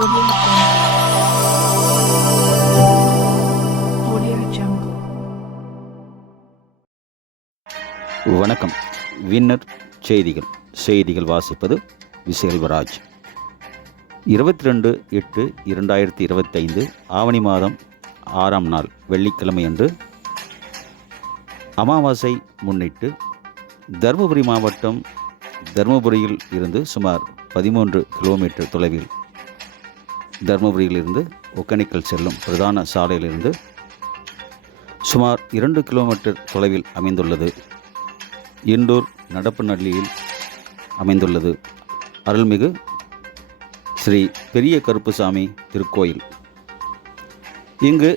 Audio Jungle. வணக்கம். Winner செய்திகள் வாசிப்பது விசேல்வராஜ். 22/8/2025 ஆவணி மாதம் 6ஆம் நாள் வெள்ளிக்கிழமை அன்று அமாவாசை முன்னிட்டு தருமபுரி மாவட்டம் தருமபுரியில் இருந்து சுமார் 13 கிலோமீட்டர் தொலைவில் தருமபுரியிலிருந்து ஒகேனக்கல் செல்லும் பிரதான சாலையிலிருந்து சுமார் 2 கிலோமீட்டர் தொலைவில் அமைந்துள்ளது இண்டூர் நடப்பு நள்ளியில் அமைந்துள்ளது அருள்மிகு ஸ்ரீ பெரிய கருப்புசாமி திருக்கோயில். இங்கு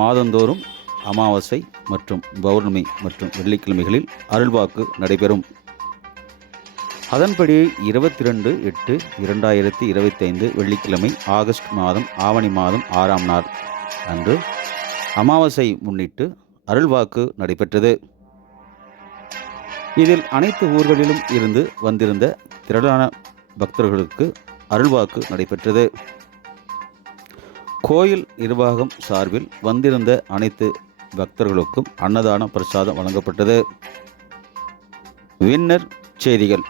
மாதந்தோறும் அமாவாசை மற்றும் பௌர்ணமி மற்றும் வெள்ளிக்கிழமைகளில் அருள்வாக்கு நடைபெறும். அதன்படி 22/8/2025 வெள்ளிக்கிழமை ஆகஸ்ட் மாதம் ஆவணி மாதம் 6ஆம் நாள் அன்று அமாவாசை முன்னிட்டு அருள்வாக்கு நடைபெற்றது. இதில் அனைத்து ஊர்களிலும் இருந்து வந்திருந்த திரளான பக்தர்களுக்கு அருள்வாக்கு நடைபெற்றது. கோயில் நிர்வாகம் சார்பில் வந்திருந்த அனைத்து பக்தர்களுக்கும் அன்னதான பிரசாதம் வழங்கப்பட்டது. வின்னர் செய்திகள்.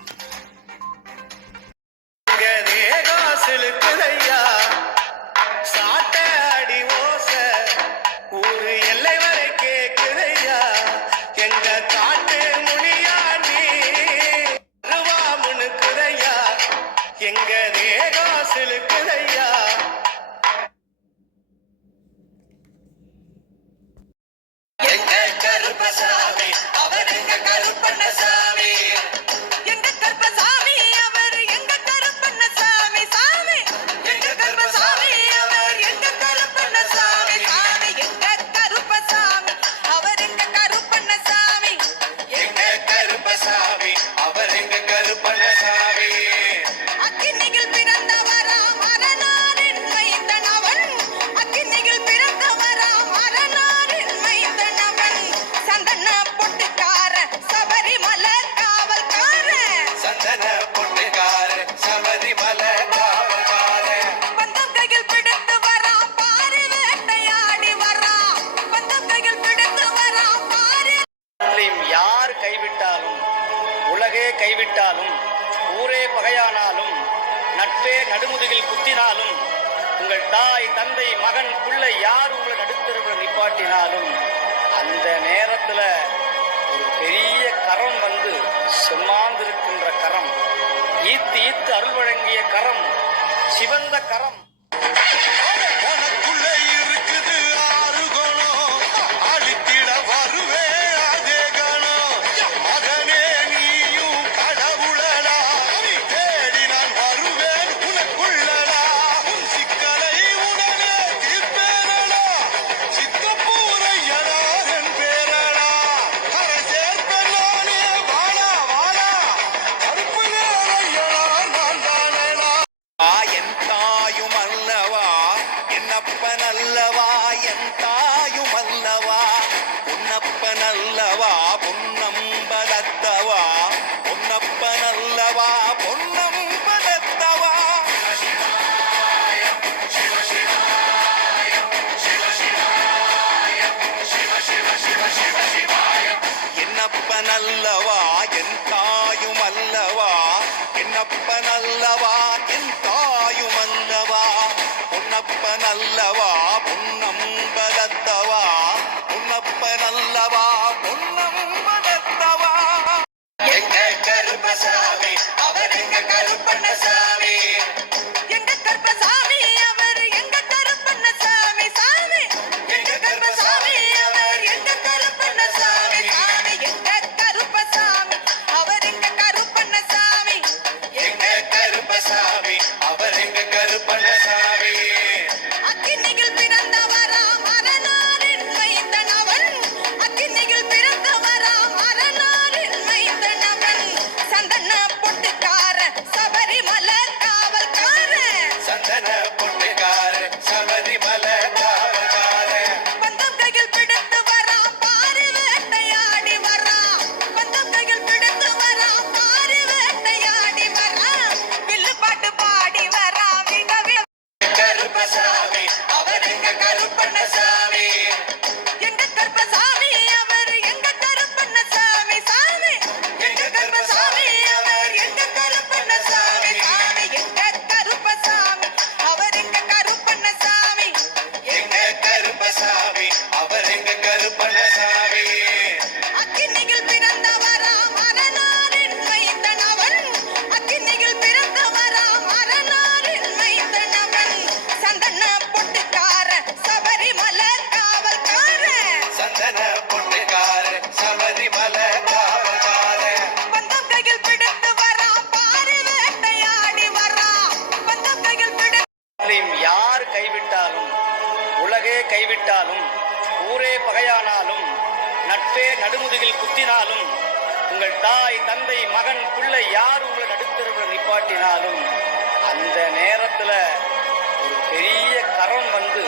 உலகே கைவிட்டாலும், ஊரே பகையானாலும், நட்பே நடுமுதுகில் குத்தினாலும், உங்கள் தாய் தந்தை மகன் பிள்ளை யார் உங்களை நடுத்தருவில் நிப்பாட்டினாலும் அந்த நேரத்துல ஒரு பெரிய கரம் வந்து செம்மாந்திருக்கின்ற கரம், ஈத்து அருள் வழங்கிய கரம், சிவந்த கரம். பொன்னப்பனல்லவா என் தாயுமல்லவா, பொன்னப்பனல்லவா பொன்னம்பலத்தவா, பொன்னப்பனல்லவா பொன்னம்பலத்தவா. என்னப்பனல்லவா என் தாயுமல்லவா, என்னப்பனல்லவா என் தாயுமல்லவா, பொன்னப்பனல்லவா பொன்னம்பலத்தவா, பொன்னப்பனல்லவா பொன்னம்பலத்தவா. எங்க கருப்பசாமி அவர் எங்க கருப்பண்ணசாமி, எங்க கருப்பசாமி அவர் எங்க கருப்பண்ணசாமி சாமி, எங்க கருப்பசாமி அவர் எங்க கருப்பண்ணசாமி சாமி, எங்க கருப்பசாமி அவர் எங்க கருப்பண்ணசாமி, எங்க கருப்பசாமி அவர் எங்க கருப்பண்ணசாமி. அக்கினிகள் கைவிட்டாலும் ஊரே பகையானாலும் நட்பே நடுமுதுகில் குத்தினாலும் உங்கள் தாய் தந்தை மகன் பிள்ளை யார் உங்களை நடுத்தருவில் நிப்பாட்டினாலும் அந்த நேரத்துல ஒரு பெரிய கரம் வந்து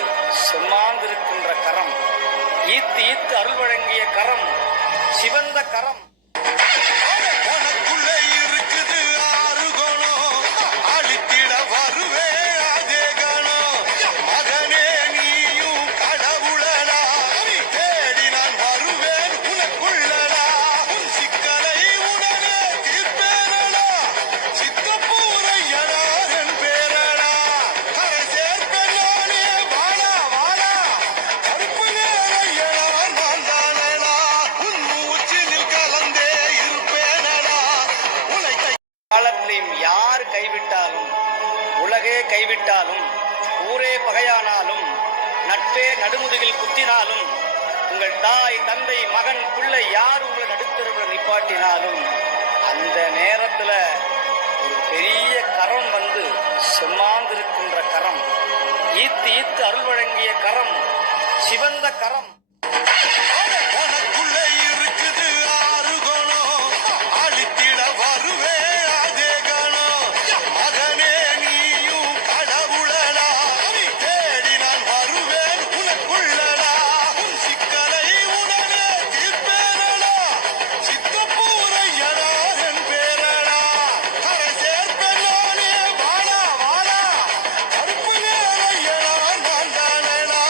சும்மாந்திருக்கின்ற கரம், ஈத்து ஈத்து அருள் வழங்கிய கரம், சிவந்த கரம். உனக்குள்ளே இருக்குது ஆறு குணம், அழித்திட வருவே அதே கணம். மகனே நீயும் கடவுளடா, தேடி நான் வருவேன் உனக்குள்ளடா. உன் சிக்கலை உடனே தீர்ப்பேனடா, சித்தப்பூரையடா என் பேரடா. கரை சேர்ப்பேன் நானே வாடா வாடா, கருப்பு நேரையடா நான் தானடா. உன் மூச்சினில் கலந்தே இருப்பேனடா, உன்னை காலத்திலையும் யார் கைவிட்டாலும் உலகே கைவிட்டாலும் ஊரே பகையானாலும் நட்பே நடுமுதுகில் குத்தினாலும் உங்கள் தாய் தந்தை மகன் பிள்ளை யார் உங்களை நடுத்தருவில் நிப்பாட்டினாலும் அந்த நேரத்துல ஒரு பெரிய கரம் வந்து சும்மாந்திருக்கின்ற கரம், ஈத்து ஈத்து அருள் வழங்கிய கரம், சிவந்த கரம். உனக்குள்ளே இருக்குது ஆறு குணம், அழித்திட வருவே அதே கணம். மகனே நீயும் கடவுளடா, தேடி நான் வருவேன் உனக்குள்ளடா. உன் சிக்கலை உடனே தீர்ப்பேனடா, சித்தப்பூரையடா என் பேரடா. கரை சேர்ப்பேன் நானே வாடா வாடா, கருப்பு நேரையடா நான் தானடா.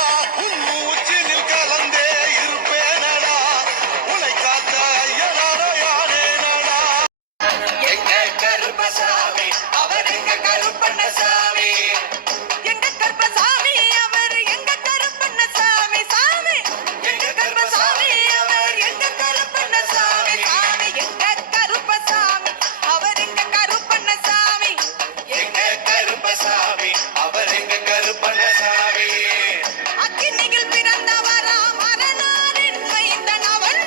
உன் மூச்சினில் கலந்தே இருப்பேனடா, உன்னை காத்த ஐயனாரோ யாரேனடா. எங்க கருப்பசாமி அவர் எங்க கருப்பண்ணசாமி, எங்க கருப்பசாமி அவர் எங்க கருப்பண்ணசாமி சாமி, எங்க கருப்பசாமி அவர் எங்க கருப்பண்ணசாமி சாமி, எங்க கருப்பசாமி அவர் எங்க கருப்பண்ணசாமி, எங்க கருப்பசாமி அவர் எங்க கருப்பண்ணசாமி. அக்கினியில் பிறந்தவராம் அரணாரின் மைந்தன் அவன்,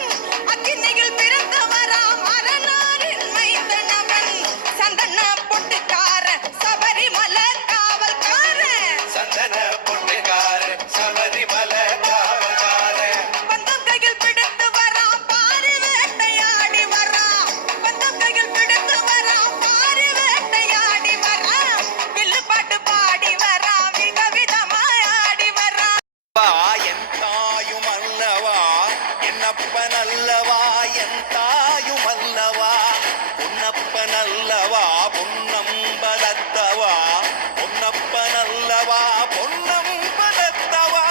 அக்கினியில் பிறந்தவராம் அரணாரின் மைந்தன் அவன். சந்தன பொட்டுக்கார சபரிமலை காவல்கார, சந்தன பொட்டுக்கார சபரிமலை காவல்கார. பந்தம் கையில் பிடித்து வராம் பாரி வேட்டையாடி வராம், பந்தம் கையில் பிடித்து வராம் பாரி வேட்டையாடி வராம். வில்லு பாட்டு பாடி வராம், விதவிதமாய் ஆடி வராம். என் தாயும் அல்லவா, என்னப்பன் அல்லவா, என் தாயும் அல்லவா, பொன்னப்பன் அல்லவா, பொன்னம்பலத்தவா, பொன்னப்பன் அல்லவா, பொன்னம்பலத்தவா.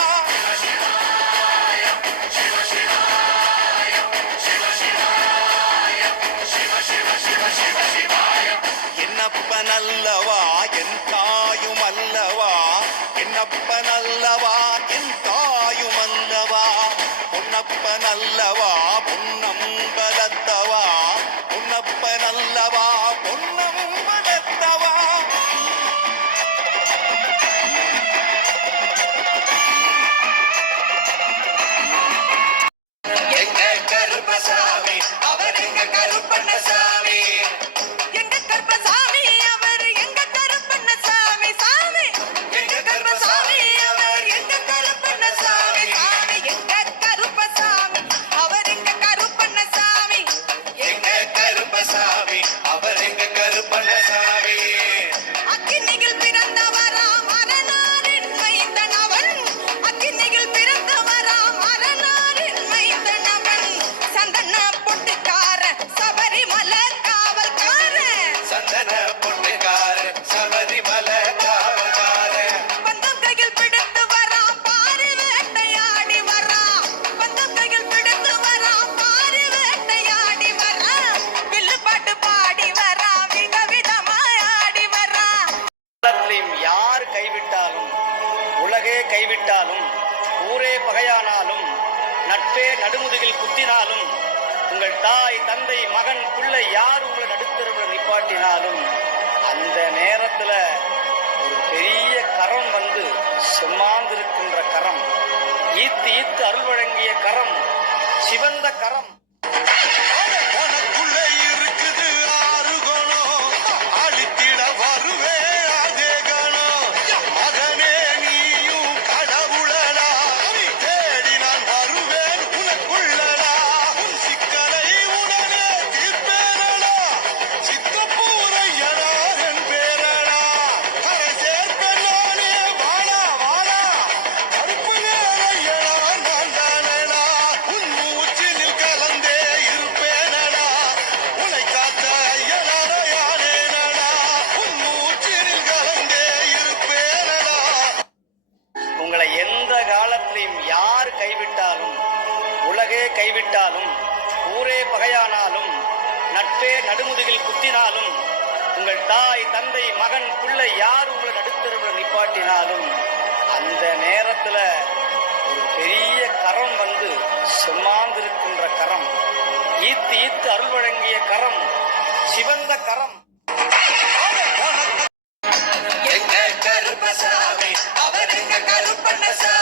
என்னப்பன் அல்லவா, என் தாயும் அல்லவா, என்னப்பன் அல்லவா, என் தாயும் அல்லவா, பொன்னப்பன் அல்லவா, பொன்னம்பலத்தவா, பொன்னப்பன் அல்லவா, பொன்னம்பலத்தவா. எங்க கருப்பசாமி அவர் எங்க கருப்பண்ணசாமி, எங்க கருப்பசாமி அவர் எங்க கருப்பண்ணசாமி சாமி, எங்க கருப்பசாமி அவர் எங்க கருப்பண்ணசாமி சாமி, எங்க கருப்பசாமி அவர் எங்க கருப்பண்ணசாமி, எங்க கருப்பசாமி அவர் எங்க கருப்பண்ணசாமி. அக்கினியில் பிறந்தவராம் அரணாரின் மைந்தன் அவன், அக்கினியில் பிறந்தவராம் அரணாரின் மைந்தன் அவன். சந்தன பொட்டுக்கார சபரிமலை காவல்கார, சந்தன பொட்டுக்கார சபரிமலை காவல்கார. பந்தம் கையில் பிடித்து வராம் பாரி வேட்டையாடி வராம், பந்தம் கையில் பிடித்து வராம் பாரி வேட்டையாடி வராம். வில்லு பாட்டு பாடி வராம், விதவிதமாய் ஆடி வராம். காலத்திலையும் யார் கைவிட்டாலும் உலகே கைவிட்டாலும் ஊரே பகையானாலும் நட்பே நடுமுதுகில் குத்தினாலும் உங்கள் தாய் தந்தை மகன் பிள்ளை யார் உங்களை நடுத்தருவில் நிப்பாட்டினாலும் அந்த நேரத்துல ஒரு பெரிய கரம் வந்து சும்மாந்திருக்கின்ற கரம், ஈத்து ஈத்து அருள் வழங்கிய கரம், சிவந்த கரம். உனக்குள்ளே இருக்குது ஆறு குணம், அழித்திட வருவே அதே கணம். மகனே நீயும் கடவுளடா, சிவந்த கரம். எங்க கருப்பசாமி அவர் எங்க கருப்பண்ணசாமி